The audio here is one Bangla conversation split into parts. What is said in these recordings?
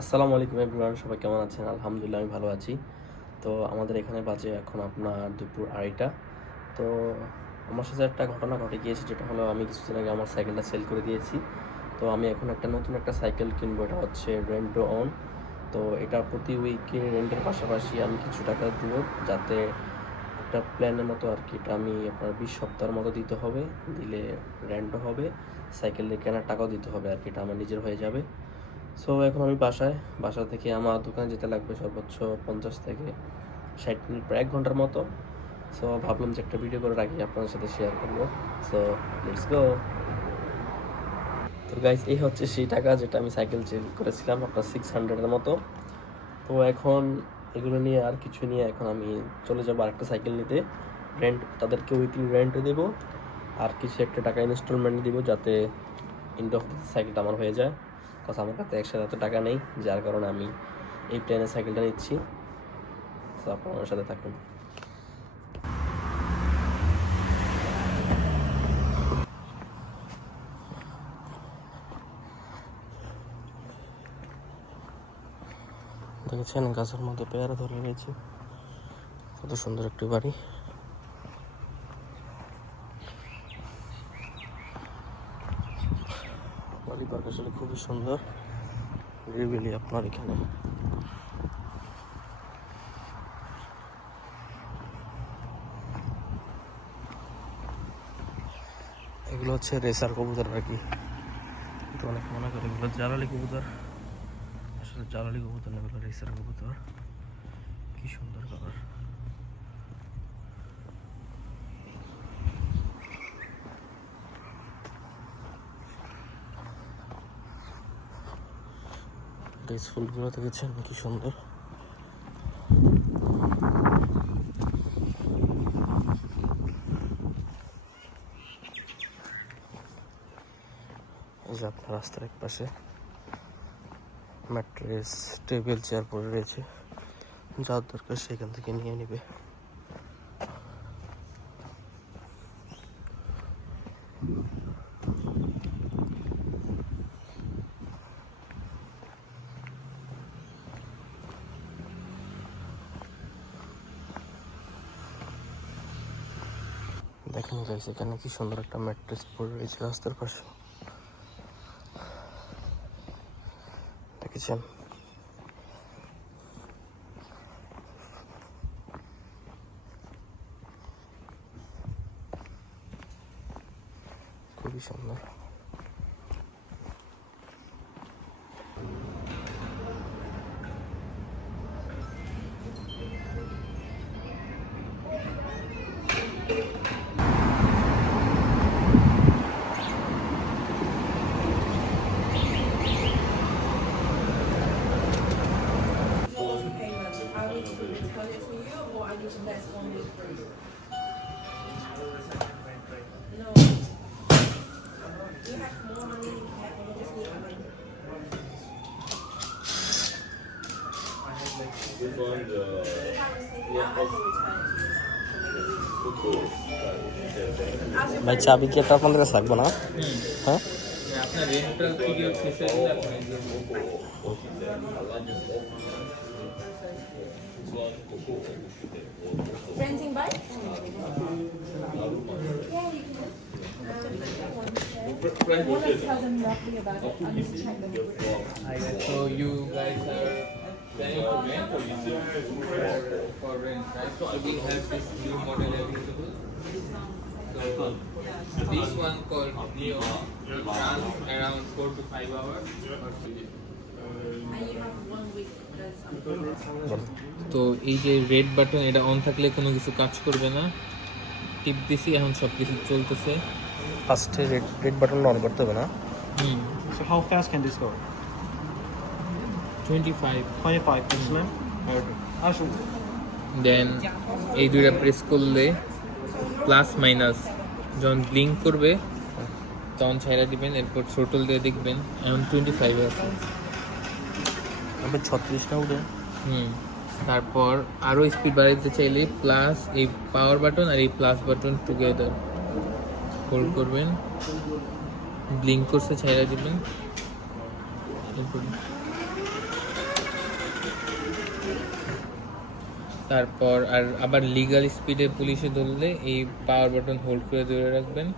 আসসালামু আলাইকুম এভরিওয়ান, সবাই কেমন আছেন? আলহামদুলিল্লাহ আমি ভালো আছি। তো আমাদের এখানে বাজে এখন আপনার দুপুর 2:30। তো আমার সাথে একটা ঘটনা ঘটে গিয়েছে, যেটা হলো আমি কিছুদিন আগে আমার সাইকেলটা সেল করে দিয়েছি। তো আমি এখন নতুন একটা সাইকেল কিনবো, এটা হচ্ছে রেন্ট টু ওন। তো এটা প্রতি উইকে রেন্টের পাশাপাশি আমি কিছু টাকা দেবো, যাতে একটা প্ল্যানের মতো আর কি। এটা আমি আপনার 20 সপ্তাহের মতো দিতে হবে, দিলে রেন্টও হবে, সাইকেলের কেনার টাকাও দিতে হবে আর কি, এটা আমার নিজের হয়ে যাবে। সো এখন আমি বাসা থেকে আমার দোকানে যেতে লাগবে সর্বোচ্চ 50 থেকে 60 মিনিট, প্রায় 1 ঘন্টার মতো। সো ভাবলাম যে একটা ভিডিও করে রাখি, আপনাদের সাথে শেয়ার করবো। So let's go. তো গাইস, এই হচ্ছে সেই টাকা যেটা আমি সাইকেল চেঞ্জ করেছিলাম, আপনার 600-এর মতো। তো এখন এগুলো নিয়ে আর কিছু নিয়ে এখন আমি চলে যাবো আরেকটা সাইকেল নিতে। তাদেরকে উইকলি রেন্টও দেবো, আর কিছু একটা টাকা ইনস্টলমেন্ট দিব, যাতে এন্ড অফ সাইকেলটা আমার হয়ে যায়। কারণ আমার কাছে একসাথে এত টাকা নেই, যার কারণে আমি এই প্ল্যানে সাইকেলটা নিচ্ছি। তো আপনারা আমার সাথে থাকুন। দেখেছেন গাছের মধ্যে পেয়ারা ধরে রয়েছে, কত সুন্দর একটি বাড়ি। বাড়ি পার্ক আসলে খুবই সুন্দর, নিরিবিলি আপনার এখানে। এগুলো হচ্ছে রেসার কবুতর আর কি, তো অনেক মনে করে এগুলো জালালি কবুতর। আসলে জালালি কবুতর না, এগুলো রেসার কবুতর। কি সুন্দর কালার। ডেস ফুলগুলো দেখেছেন কি সুন্দর। এই যে আপনার রাস্তার এক পাশে ম্যাট্রেস, টেবিল, চেয়ার পড়ে রয়েছে, যার দরকার সেখান থেকে নিয়ে নেবে। দেখেন গাইস, এখানে কি সুন্দর একটা ম্যাট্রেস পড়ে রয়েছে রাস্তার পাশে, দেখেছেন? খুবই সুন্দর। ভাই, চাবি কি একটা আপনাদের কাছে থাকবো না? হ্যাঁ, আপনার রেন্টাল থেকে ফেসে দিলে আপনি Renting bike? Want to tell them roughly about it? I need to check them. So you guys are planning to rent or use it for rent, right? So we have this new model available. So this one called Neo runs around 4 to 5 hours. And you have 1 week because তো এই যে রেড বাটন, এটা অন থাকলে কোনো কিছু কাজ করবে না। টিপ দিছি, এখন সব কিছু চলতেছে। ফার্স্টে রেড বাটন অন করতে হবে না? So how fast can this go? 25। 25 percent. Actually, দেন এই দুইটা প্রেস করলে প্লাস মাইনাস যখন ব্লিঙ্ক করবে তখন ছাইরা দিবেন, এরপর থ্রোটল দিয়ে দেখবেন এখন 25 আছে। আমি 36 না উঠে। তারপর আরও স্পিড বাড়াতে চাইলে প্লাস এই পাওয়ার বাটন আর এই প্লাস বাটন টুগেদার হোল্ড করবেন, ব্লিঙ্ক করছে ছাইরা দিবেন, এরপর তারপর আর আবার লিগ্যাল স্পিডে পুলিশে ধরলে এই পাওয়ার বাটন হোল্ড করে ধরে রাখবেন,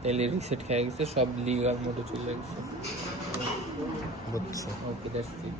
তাহলে রিসেট খেয়ে গেছে, সব লিগ্যাল মোডে চলে গেছে। বুঝছি। Okay that's it.